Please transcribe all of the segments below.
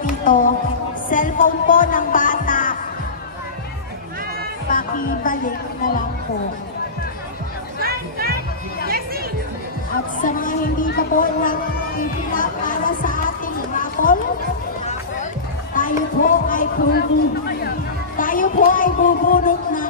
dito, cellphone po ng bata, pakibalik na lang po. At sa mga hindi pa po lang ipinapala sa ating raffle, tayo po ay bubunot na.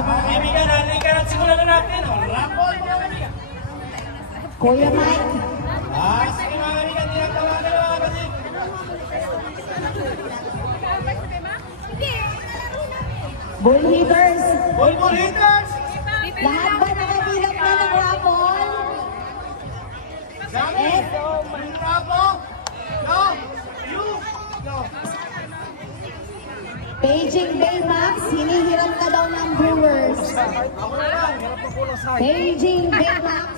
Mga kaibigan, halika at simulan na natin. Raffle, mga kaibigan. Kuya Mike. Sige mga kaibigan, tinatawagan mga kapatid. Bull hitters. Bull hitters. Lahat ba nakabilap na ng raffle? Dami. Raffle. No. You. No. Paging Baymax, hinihiram ka daw ng Brewers. Paging Baymax.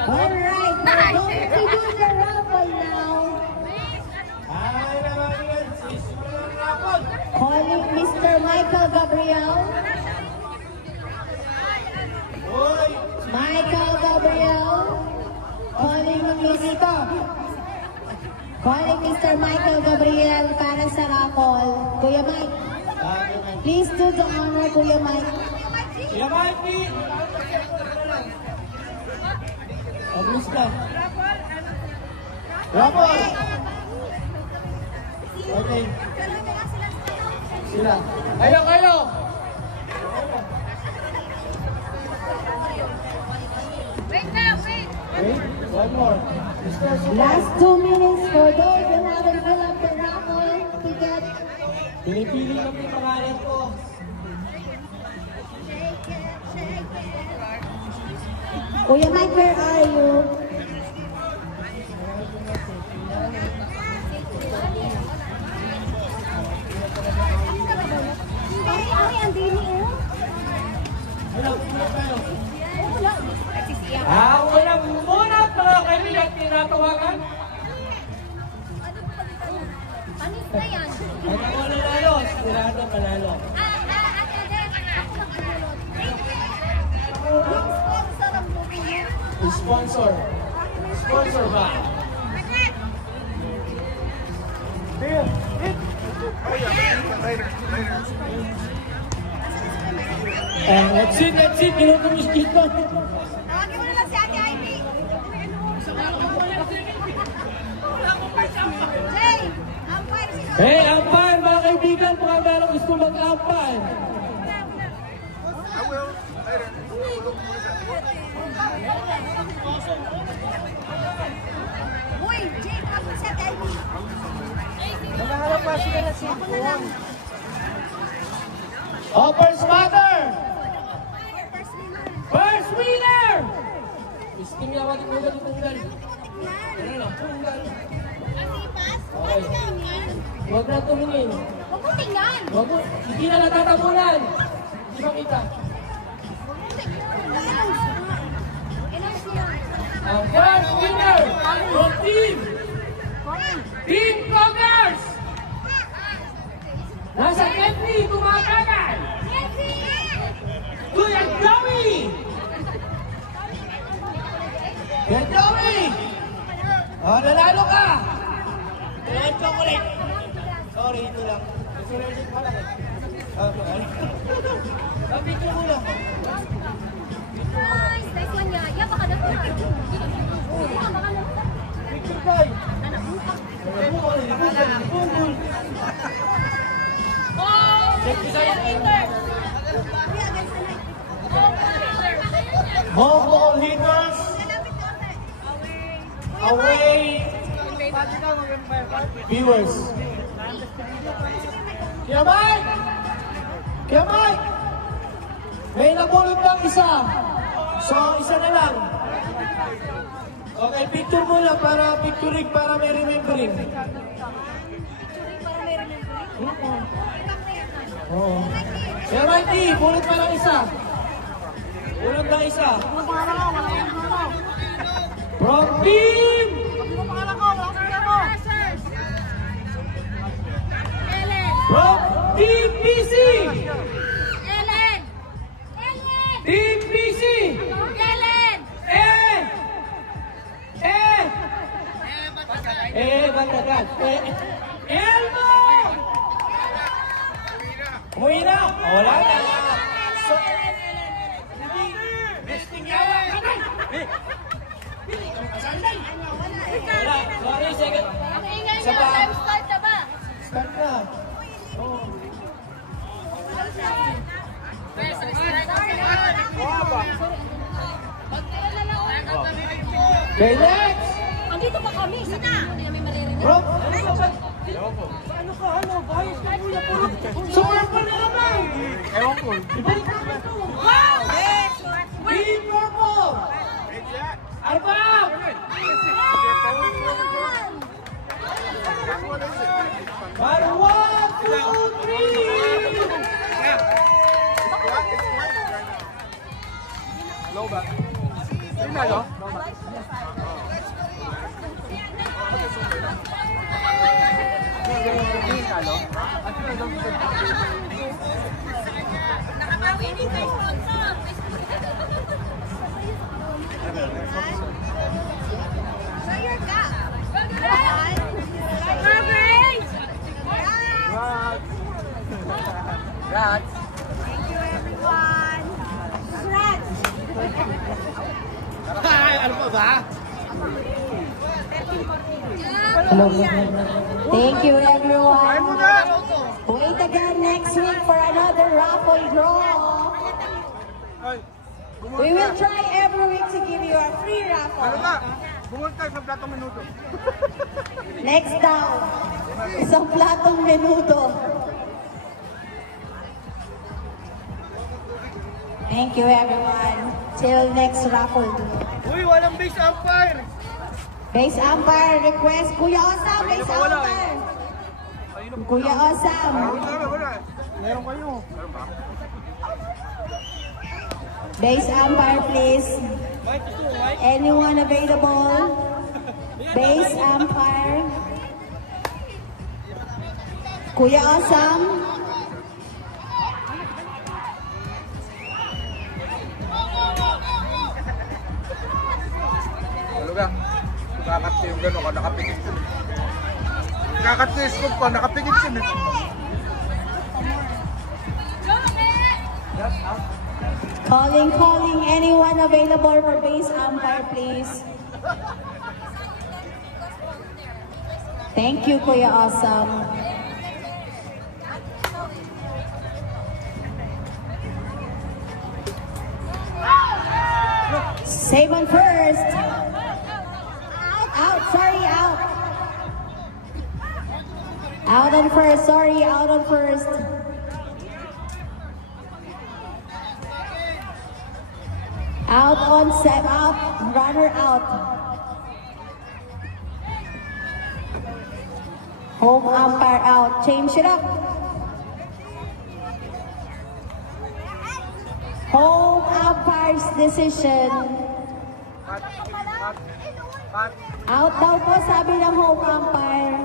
Alright, we're going to do the raffle now. Calling Mr. Michael Gabriel. Michael Gabriel. Calling Mr. Michael Gabriel para sa raffle. Kuya Mike, please do the honor, Kuya Mike. Kuya Mike, please. Abus ka. Raffle. Okay. Sila. Kayo. Wait, one more. Last 2 minutes for those who haven't filled up the raffle ticket. Pinipili kami yung pangalan ko. Kuya Mike, where are you? Walang muna mga kaibigan tinatawagan. Panis na yan. At ako nanalo, sigurado panalo. Sponsor. Sponsor ba? That's it. Kinukumis dito. Tawagin mo na lang si Ate Ivy. Jay, umpire sino? Hey, umpire mga kaibigan, mga merong gusto mag-umpire. I will. Later. Uy, Jay, tawagin mo si Ate Ivy. Nakaharap pa sila na si Ako na lang. Oh, first batter! First winner. First winner! Isting yawa din mo ganun tunggal. Tignan. Ano lang, tunggal. Asipas? Okay. Ano namin? Huwag na tumingin. Huwag mo tingnan. Huwag mo, hindi na natatabunan. Hindi makita. Ang first winner from Team Cougars! Nasa Kepri, tumatagal! Kuya Joey! Good Joey! Oh, nanalo ka! Ayan, chocolate. Sorry, ito lang. Susunod ka lang eh. Picture mo lang. Nice! Nice one, Yaya. Baka na po. Baka na po. Picture tayo. Anak mo. Check ko sa'yo. Home ball hitters. Away. Viewers. Kaya Mike! Kaya Mike! May nabulot lang isa. So, isa na lang. Okay, picture mo lang para picturing, para may remembering. Oo. Kaya Mikey, bulot pa lang isa. Bulot lang isa. From team! From Team PC! Ellen! Team PC! Ellen! Batagat! Elmo! Umuwi na! Wala na! Besting yawa ka na! Wala! Sorry, second! Ang ingay niya, time start na ba? Start na! Okay, next! Andito pa kami. Sina? Hindi kami maririnig. Bro! Ano ka? Ano? Bayos ka mula po! Super pa na naman! Ewan ko. Ibalik namin ito! Wow! Team Purple! Arbab! Para 1, 2, 3! Low back. Tingnan, no? Nakakawi din kayo sponsor. Show your gap. Grace! Rats. Thank you, everyone. Congrats! Ay, ano pa ba? Hello. Thank you, everyone. Wait again next week for another raffle draw. Ay, We will try every week to give you a free ano raffle. ka? Bumulot tayo sa platong minuto. Next down, isang platong menudo. Thank you, everyone. Till next raffle. Uy, walang base umpire. Base umpire request. Kuya Osam, base umpire. Kuya Osam. Wala. Meron kayo. Meron ba? Base umpire, please. Anyone available? Base umpire. Kuya Osam. Talaga. Kakat yung gano'n ka, nakapikit yun. Kakat yung scoop ko, nakapikit yun eh. Calling. Anyone available for base umpire, please? Thank you, Kuya Osam. Save on first. Out, sorry, out. Out on first, sorry, out on first. Out on set, out, runner out. Home umpire out, change it up. Home umpire's decision. Pat. Out daw po, sabi ng home umpire.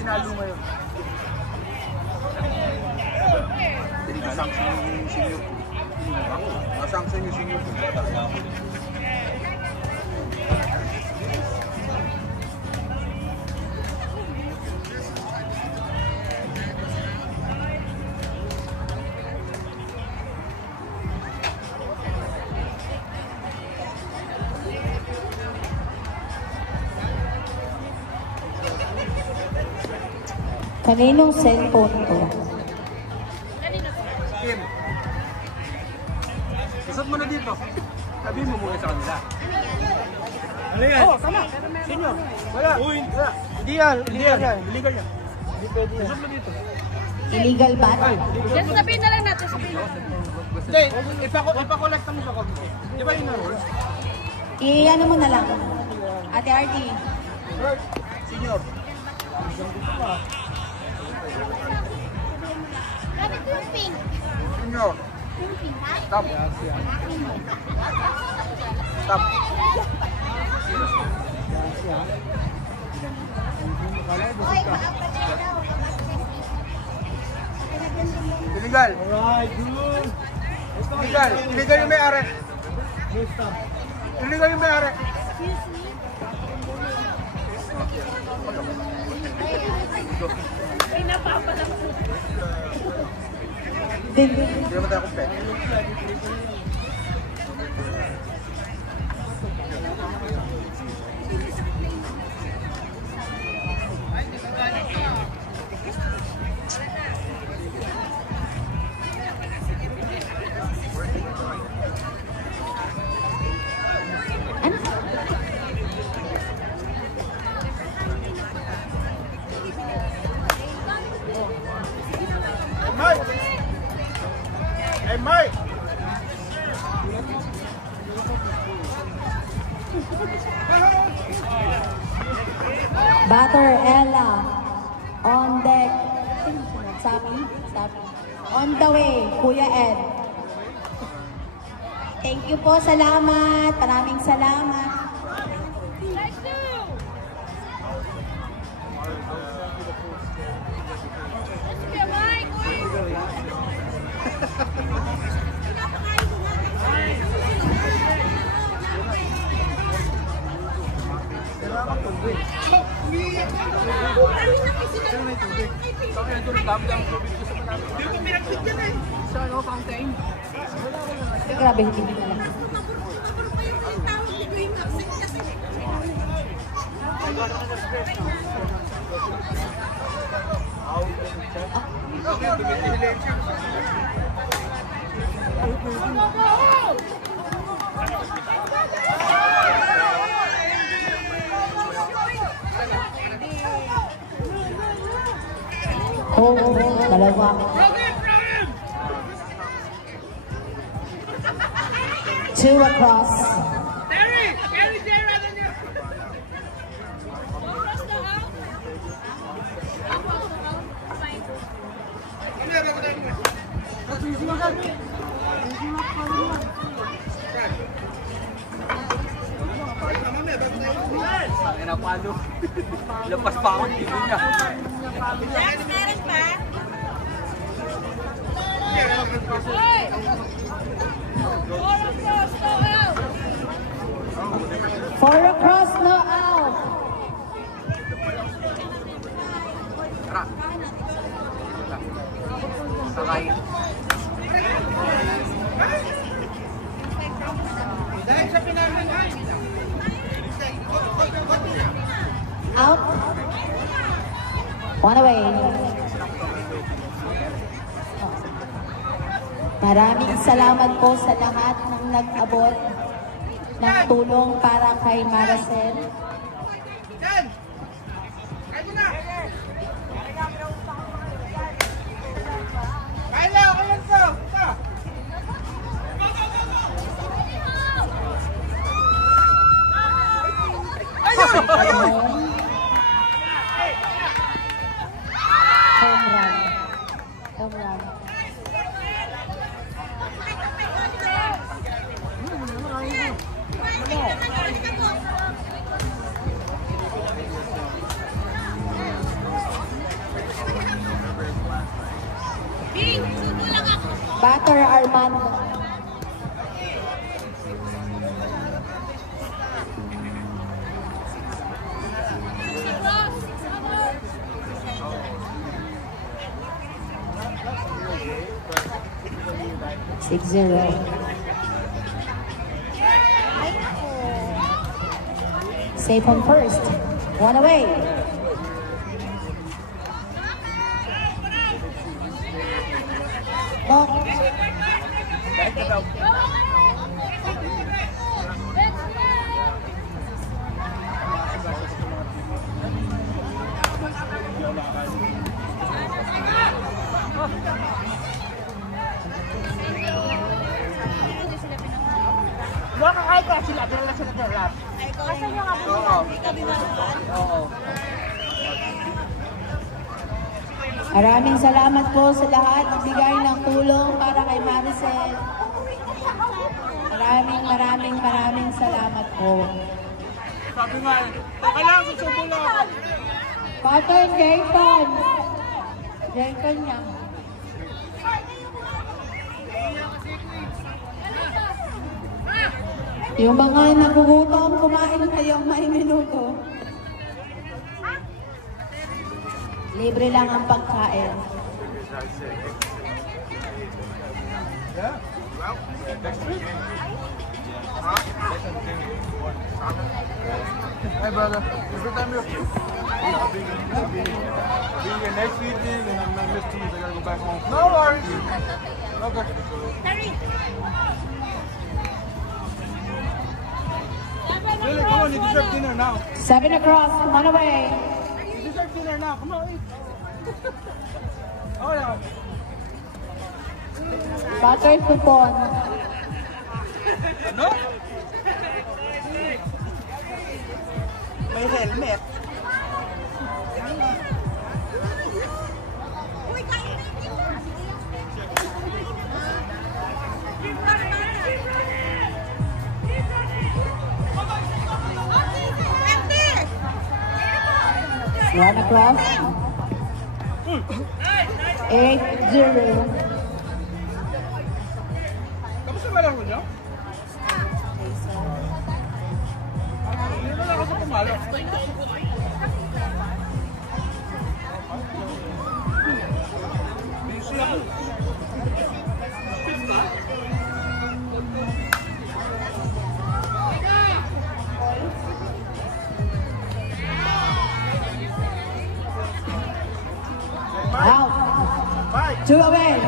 Tinalo ngayon. Hindi ka-sanction yung senior ko. Na-sanction yung senior ko. Kaninong cellphone to? Kim, susot mo na dito. Sabihin mo muna sa kanila. Ano yan? Oo, tama. Senior. Wala. Uy, Wala. hindi yan. Illegal yan. Illegal yan. Hindi pwede yan. Susot mo dito. Illegal ba? Yan, sabihin na lang natin. Sabihin na. Hindi, ipakolekta mo sa kognitive. Di ba yun na rules? I-ano mo na lang. Ate Artie. Senior. Gamit ko yung pink. Senior. Yung pink, ha? Stop. Stop. Oy, maapat siya daw. Illegal. Alright, good. Illegal. Illegal yung may-ari. Illegal yung may-ari. Hindi naman tayo kumpet. Mike! Hey, Mike! Batter Ella. On deck. Sabi? On the way, Kuya Ed. Thank you po, salamat. Maraming salamat. Grabe, hindi ko lang. Oh, dalawa. Two across. Ang napalo. Lapas pa ako dito niya. Meron pa? Four across, no out. Tara. Sakay. Dahil sa pinangalan. Out. One away. Maraming salamat po sa lahat ng nag-abot ng tulong para kay Maricel. Home run. Home run. Batter Armando. Six zero. Safe on first. One away. Ball. Kahit ka sila, pero lang sila lahat. Kasi yung ako nila, hindi ka binaluan. Oo. Maraming salamat po sa lahat ng bigay ng tulong para kay Maricel. Maraming salamat po. Sabi nga eh, teka lang, susubo lang ako. Cotton, Jayton. Jayton niya. Yung mga nagugutom, kumain kayong may minuto. Libre lang ang pagkain. Hey brother, every time you're I'll be here next evening and I'm gonna miss 2 weeks. I gotta go back home. No worries. Okay. Really, come on, you deserve dinner now. 7 across, one away. You deserve dinner now. Come on, eat. Oh yeah. Butter coupon. Ano? May helmet. Uy, kain na yun. One across. 8-0. Kamusta ba lang ko niyo? Hindi na lang ako sa pumalo. Busy ako. Out. 2 away.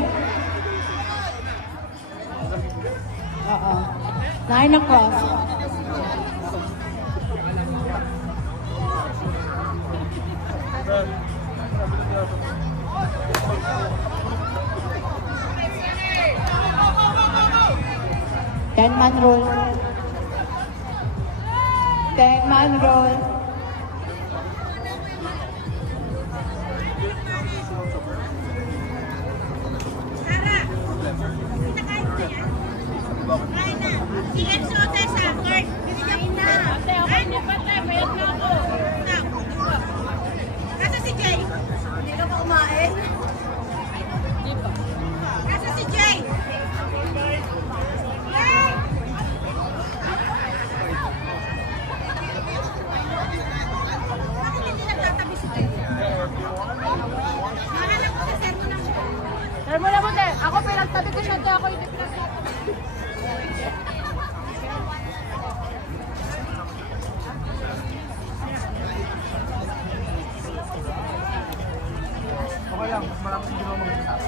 9 across. Ten-man rule. 10-man rule. Kain na. Si Enzo tayo sa card. Binigyan ko na. Ate, ako hindi pa tayo. Bayad na ako. Nasa si Jay? Hindi ka pa kumain? Hindi pa. Nasa si Jay? Jay! Bakit hindi nagtatabi si Jay? Nahanap ko sa sermo lang siya. Sermo na mo, te. Ako pinagtabi ko siya, te. Ako hindi pinagtabi. Okay lang, mas marami hindi mo magsasabi.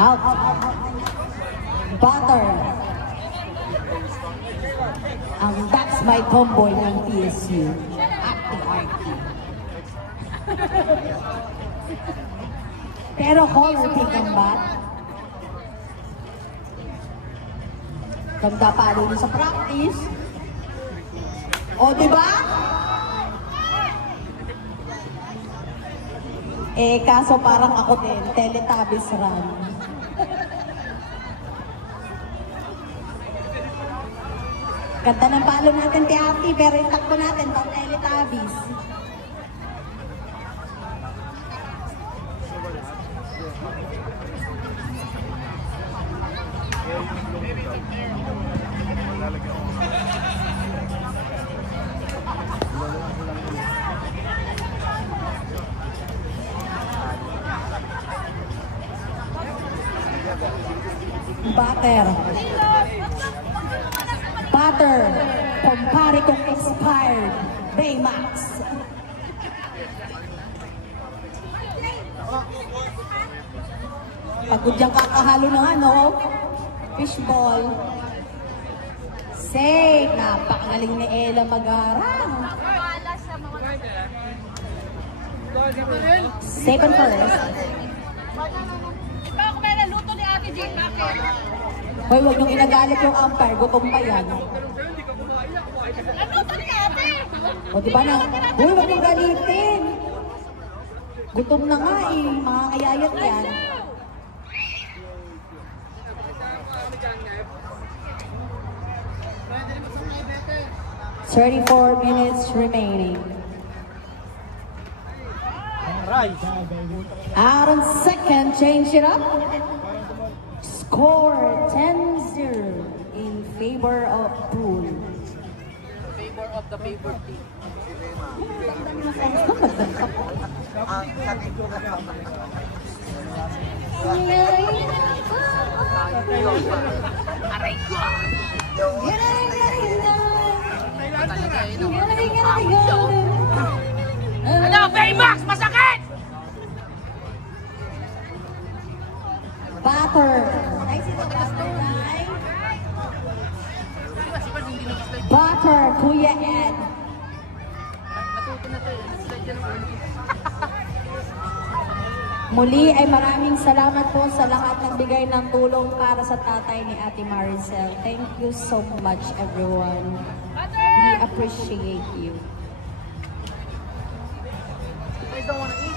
Out. Butter. Ang That's My Tomboy ng TSU. Ate Artie. Pero color pink ang bat. Ganda pa rin sa practice. O, diba? Eh, kaso parang ako din, Teletubbies run. Ganda ng palo natin, Tiati, pero yung takbo natin, pang Teletubbies. Butter, kumpare kong expired, Baymax. Pagod yung kakahalo ng ano, fishball. Say, napakagaling ni Ella mag-arang. Second first. Ikaw ako may naluto ni Ate Jane, bakit? Hoy, huwag nung inagalit yung umpire, gutom pa yan. Naluto ni Ate! O diba na, huwag nung galitin. Gutom na nga eh, mga ngayayat yan. "34 minutes remaining." Out on second, change it up. Score 10-0 in favor of Pool. Favor of the favorite team. Aray ko! Ano, Baymax, masakit! Butter. Butter, Kuya Ed. Muli ay maraming salamat po sa lahat ng bigay ng tulong para sa tatay ni Ate Maricel. Thank you so much, everyone. We appreciate you. You guys don't want to eat?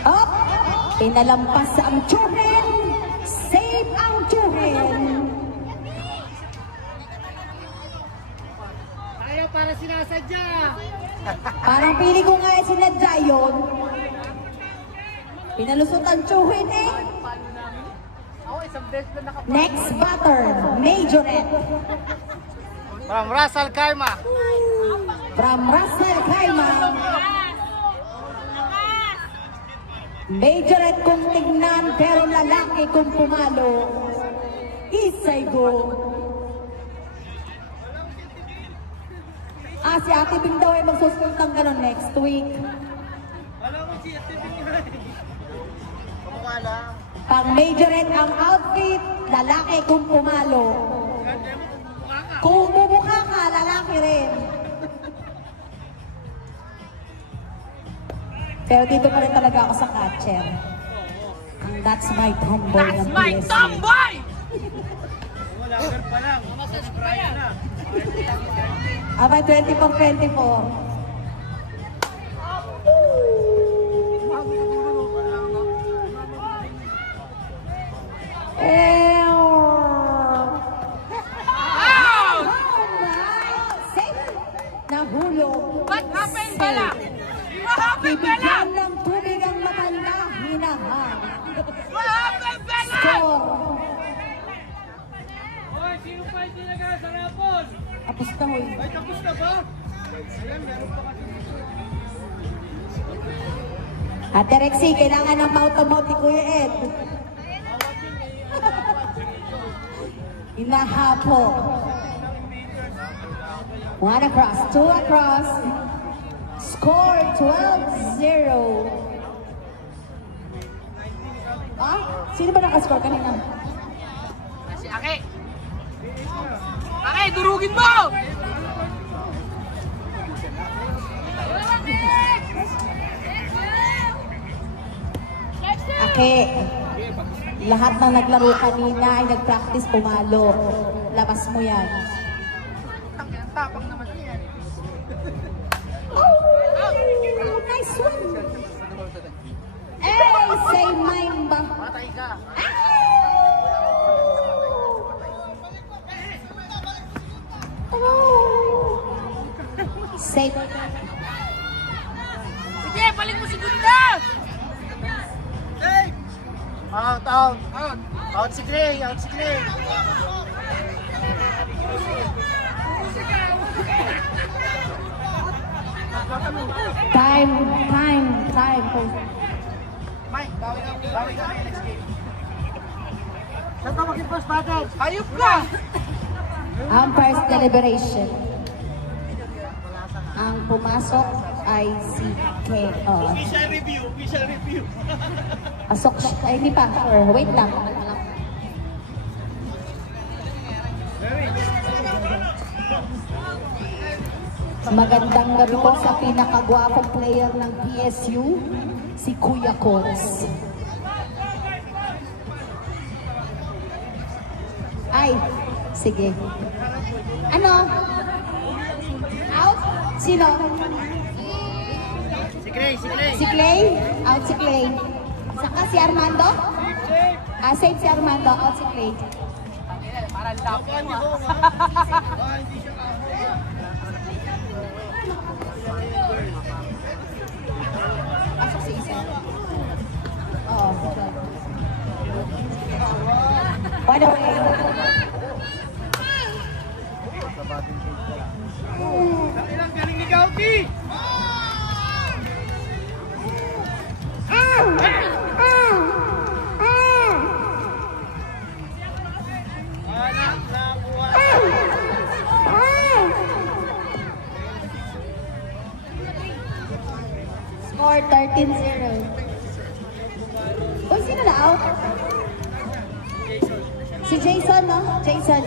Up! Pinalampas ang Chuhin! Save ang Chuhin! Ayaw para sinasadya. Parang pili ko nga sinadya yun. Pinalusot ang Chuhin eh. Ako, isang beses na nakapagod. Next batter, Majorette. From Russell Karma. From Russell Kaima. Majorette kung tignan, pero lalaki kung pumalo. Isay go. Si Ate Bing daw ay magsusunod ng gano'n next week. Pang Majorette ang outfit, lalaki kung pumalo. Kung bumukha ka, lalaki rin. Pero dito pa rin talaga ako sa catcher. And that's my tomboy. That's my tomboy! Abay, 24-24. Nahulog. What happened, Bella? What happened, Bella? Bibigyan ng tubig ang matanda, hinahang. What happened, Bella? Score. Hoy, sino pa yung tinagay sa rapon? Tapos na huy. Ay, tapos na ba? Ayan, meron pa kasi. Ate Rexy, kailangan ng mouth-to-mouth ni Kuya Ed. Inahapo. 1 across, 2 across. Score 12-0. Ah, sino ba nakascore kanina? Si Aki! Aki, durugin mo! Ake, lahat ng naglaro kanina ay nag-practice pumalo. Labas mo yan. Tapang naman yan. Oh, nice one. Hey, say mine ba? Matay ka. Safe. Sige, balik mo si Gunda! Out, out. Out. Out si Gray, out si Gray. Time. Mike, bawi ka next game. Saan ka mag-first battle? Hayop ka! Umpire's deliberation. Ang pumasok ay si K.O. Official review. Pasok siya. Ay, hindi pa. Sure. Wait lang. Magandang gabi po sa pinakagwapong player ng PSU, si Kuya Cons. Ay, sige. Ano? Out? Sino? Si Gray. Si Clay? Out si Clay. Saka si Armando? Safe si Armando. Out si Clay. Para lapon mo. Pasok si isa. Oo. By the way. Ilang galing ni Gauti. Score 13-0. Uy, sino na out? Si Jason, no? Jason.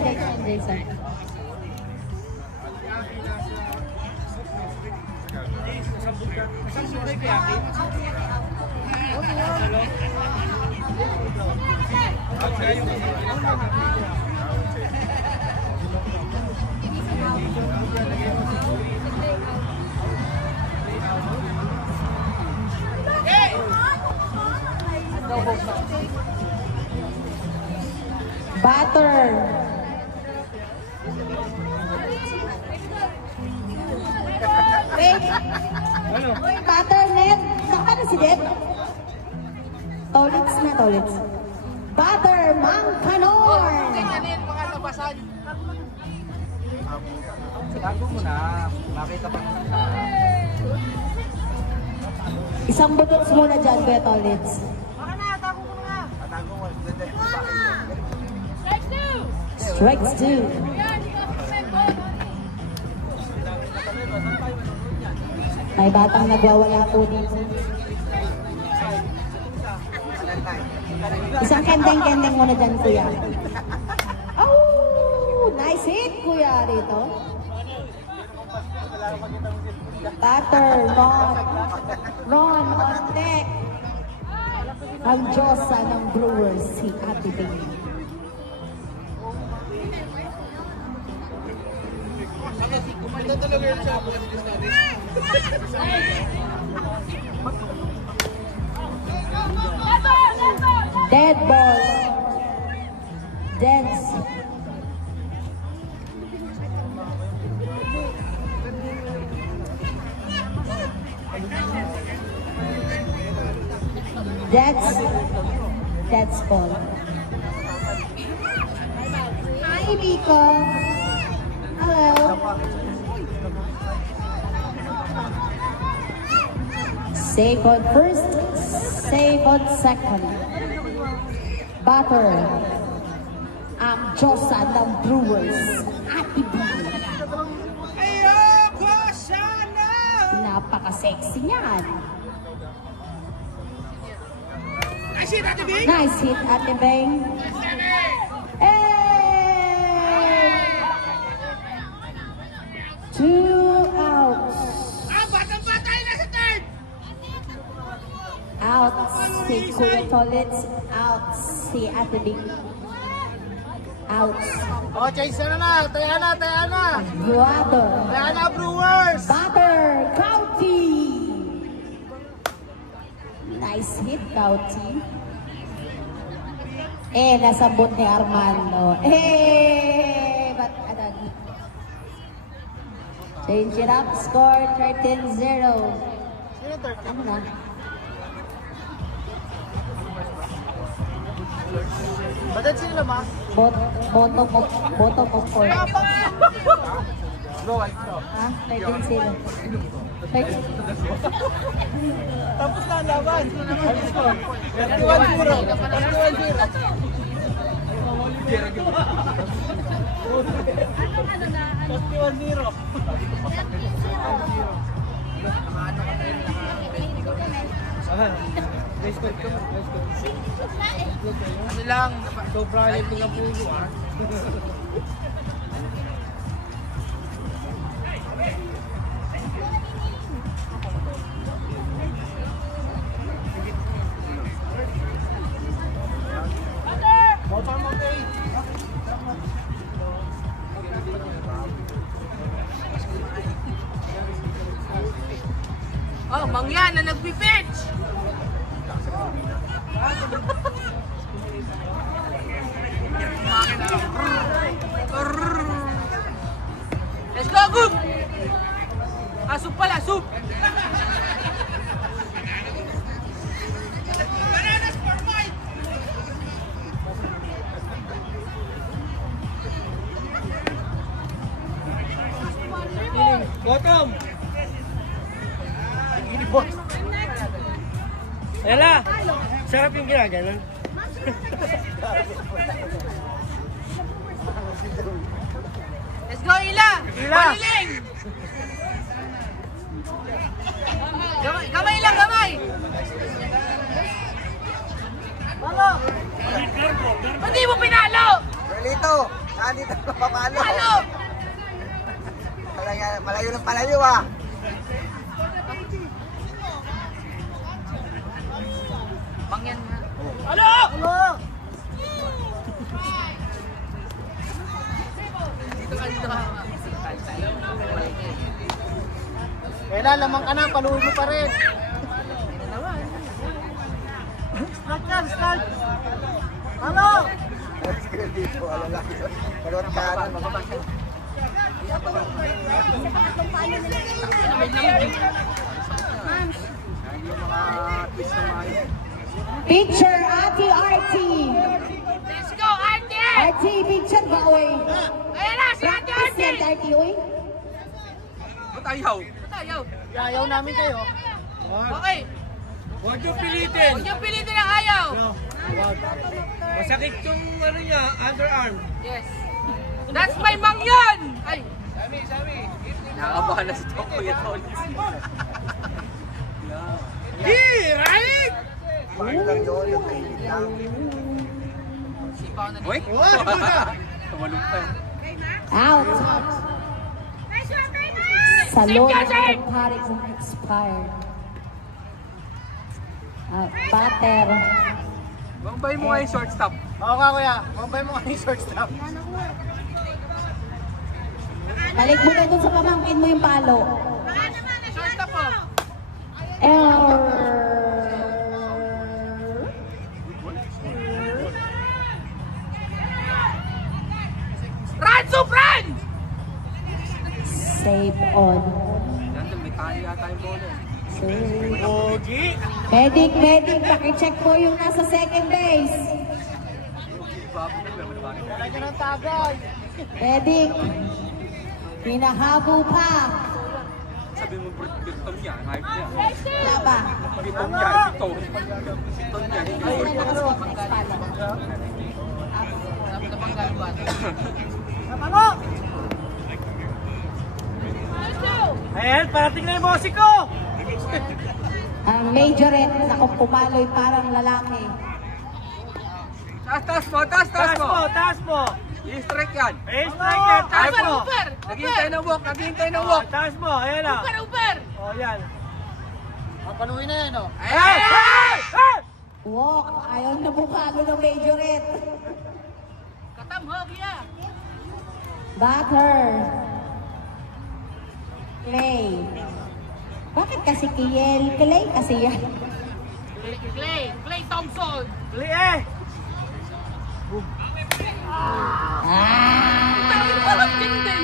Batter. Wait. Batter net. Saka na si Det? Tolits. Batter Mangkanor. Ganyanin, mga labasan. Tago mo na. Makita pa naman ka. Isang butots muna dyan, Kuya Tolits. Baka na, tago mo na. Tago mo. Strikes two. May batang nagwawala po dito. Isang kendeng-kendeng muna dyan, Kuya. Oh! Nice hit, Kuya, rito. Batter, Ron on deck. Ang Diyosa ng Brewers, si Ate Bing. Dead ball. Dance. That's ball. Hi, Miko. Hello. Save on first, save on second. Batter. Ang Diyosa ng Brewers, Ate B. Ayoko sana! Napaka-sexy niyan. Nice hit, Ate Bing! Nice hit, Ate Beng. Hey! Out si Kuya Tolitz. Out si Ate Big. Out. Oh, chase na. Taya na. Brother. Taya na, Brewers. Butter. Couty. Nice hit, Couty. Nasabot ni Armando. But change it up. Score 13-0. Sino 13? Ano na? Badat sila ma? Bottom of 4. No, I 13-0. Tapos na ang laban. Ano score? 31-0. Ano lang, sobra yung mga puno ah. Oh, mangyan na nagpipitch! Let's go, Goop! Soup pala, soup! Bottom! Ginibot! Ayan na! Sarap yung ginaganon. Let's go, Ila! Paniling! Gamay lang, gamay! Palo! Ba't di mo pinalo? Lito, nandito na papalo. Palo! Malayo ng palayo ah. Mangyan nga. Ano? Dito ka, dito ka. Kailan, lamang ka na, paluhin mo pa rin. Start! Ano? Dito, alalaki. Kalot ka na. Picture, Ate Artie. Let's go, Ate! Artie, picture ba, oy? Ayan na, si Ate Ate! Practice yan, Artie, oy. Ba't ayaw? Ayaw namin kayo. Okay. Huwag yung pilitin. Huwag yung pilitin ang ayaw. Masakit yung ano niya, underarm. Yes. That's my mangyan! Ay! Sami. Nakakabahan na si Toko yung Tolitz. Right? Bakit lang yun, yung tahimik lang. Sipaw na Uy! Tumalong pa. Out. Salon ng pagparik ng expired. Butter. Bambay mo nga yung shortstop. Oo ka kuya, mabay mo nga yung shortstop. Balik mo na dun sa pamangkin mo yung palo. Shortstop po. Run, Sup! Run! Save on. Nandun, may tali ata yung bola. Pogi! Medic, pakicheck po yung nasa second base. Talaga ng tagay! Medic, hinahabo pa. Sabi mo, bitong yan, hype niya. Wala ba? Bitong yan, bitong. Bitong yan. Ay, nakasuot ng espalo. Sabi na pang galubat. Napalo! Ayan, parating na yung musiko! Ang majorette na kung pumaloy parang lalaki. Taas mo! I-strike yan! I-strike yan! Taas mo! Naghihintay ng walk! Taas mo! Ayan na! Uper! O yan! Papaluin na yan o! Hey! Walk. Ayaw na bumalo ng majorette. Katamhog ya. Batter. Clay. Bakit kasi Kiel? Clay kasi yan. Clay Thompson. Clay eh!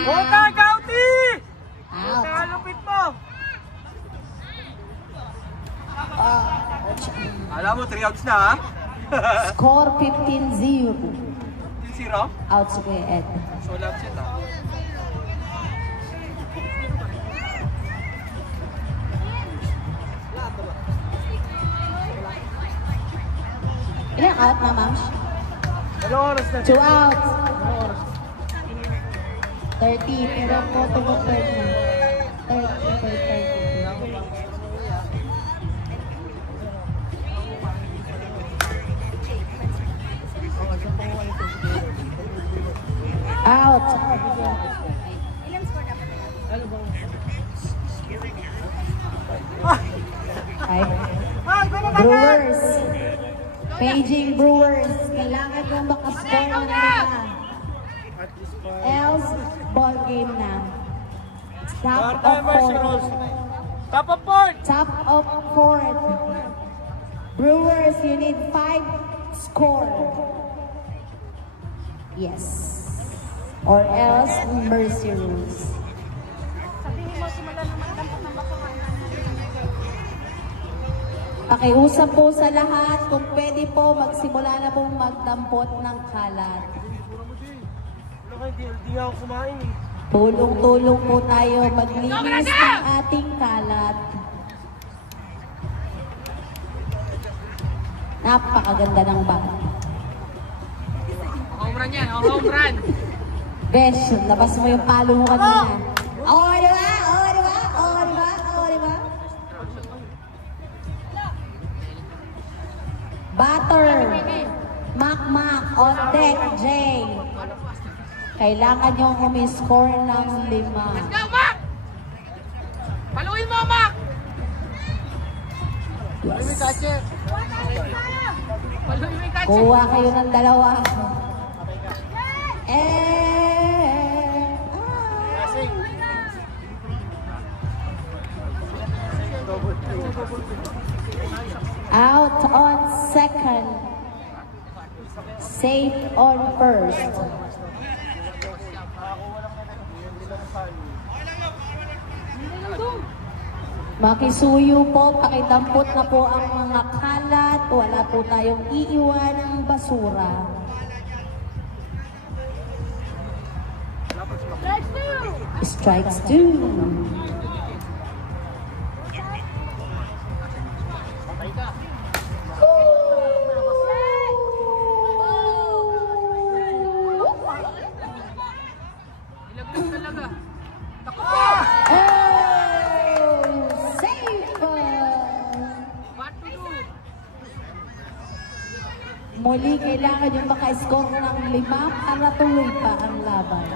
Bota, Gauti! Out. Kalupit mo! Alam mo, 3 outs na ha? Score 15-0. 0? Out si Kuya Ed. So, love shit ha? Ilang out na, ma'am? Anong oras na? 2 outs. 30. Pero po tumo 30. 30 per 30. Out. Brewers. Paging Brewers. Kailangan yung makascore na nila. Else, ball game na. Top of fourth. Top of fourth! Top of fourth. Brewers, you need 5 score. Yes. Or else, mercy rules. Sabihin mo, simula na magdampot ng bakuhan. Pakiusap po sa lahat, kung pwede po, magsimula na pong magdampot ng kalat. Hindi ako kumain eh. Tulong-tulong po tayo maglinis ng ating kalat. Napakaganda ng bat. Home run yan, home run. Besh, labas mo yung palo mo kanina. Oo, di ba? Oo, di ba? Oo, di ba? Oo, di ba? Batter. Mac on deck, Jay. Kailangan nyo humiscore ng 5. Let's go, Mac! Paluin mo, Mac! Yes. Paluin mo yung catch. Kuha kayo ng 2. Out on second. Safe on first. Makisuyo po, pakidampot na po ang mga kalat. Wala po tayong iiwan ng basura. Strikes 2. Ilaglag talaga. Muli, kailangan yung maka-score ng 5 para tuloy pa ang laban.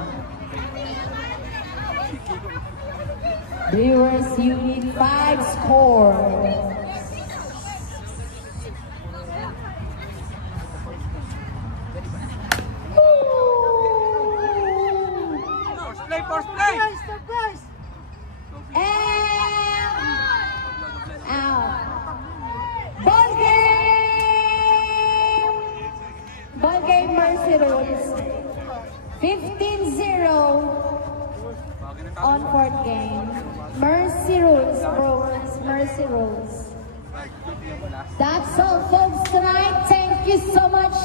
Brewers, you need 5 score. Force play! And out. Ball game! Ball game, Mercy Rules. 15-0 on fourth game. Mercy Rules, Brewers. Mercy Rules. That's all, folks, tonight. Thank you so much.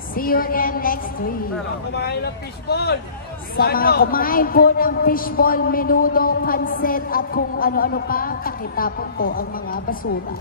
See you again next week. Kumain ng fishball! Sa mga kumain po ng fishball, menudo, pansit, at kung ano-ano pa, pakitapon po ang mga basura.